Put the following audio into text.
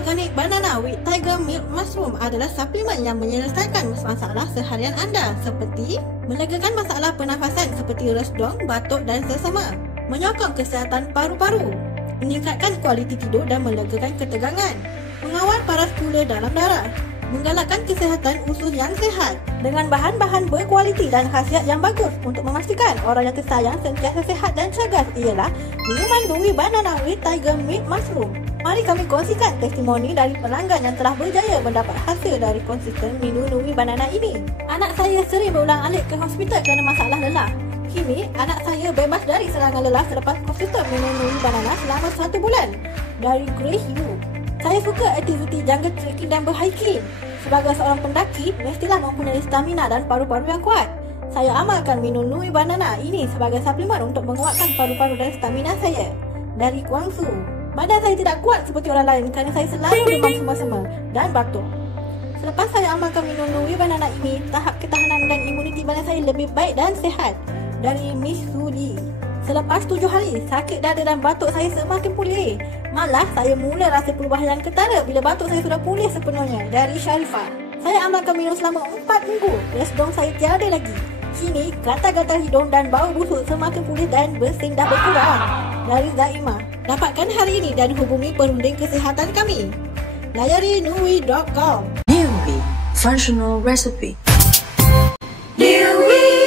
Organic Banana with Tiger Milk Mushroom adalah suplemen yang menyelesaikan masalah seharian anda seperti melegakan masalah pernafasan seperti resdung, batuk dan selsema, menyokong kesihatan paru-paru, meningkatkan kualiti tidur dan melegakan ketegangan, mengawal paras gula dalam darah, menggalakkan kesihatan usus yang sihat dengan bahan-bahan berkualiti dan khasiat yang bagus untuk memastikan orang yang tersayang sentiasa sihat dan cergas ialah minuman Nui Banana with Tiger Milk Mushroom. Mari kami kongsikan testimoni dari pelanggan yang telah berjaya mendapat hasil dari konsisten minum Nui Banana ini. Anak saya sering berulang-alik ke hospital kerana masalah lelah. Kini, anak saya bebas dari serangan lelah selepas konsisten minum Nui Banana selama 1 bulan. Dari Grace Yu. Saya suka aktiviti jungle trekking dan berhiking. Sebagai seorang pendaki, mestilah mempunyai stamina dan paru-paru yang kuat. Saya amalkan minum Nui Banana ini sebagai suplemen untuk menguatkan paru-paru dan stamina saya. Dari Guangzhou. Badan saya tidak kuat seperti orang lain kerana saya selalu demam sema-sema dan batuk. Selepas saya amalkan minum Nui Banana ini, tahap ketahanan dan imuniti badan saya lebih baik dan sihat. Dari Miss Suli. Selepas 7 hari, sakit dada dan batuk saya semakin pulih. Malah, saya mula rasa perubahan yang ketara bila batuk saya sudah pulih sepenuhnya. Dari Sharifah. Saya amalkan minum selama 4 minggu. Resdung saya tiada lagi. Kini, gatal-gatal hidung dan bau busuk semakin pulih dan bersin dah berkurang. Dari Zaimah. Dapatkan hari ini dan hubungi perunding kesihatan kami. Layari nui.com. Nui Functional Recipe. Nui.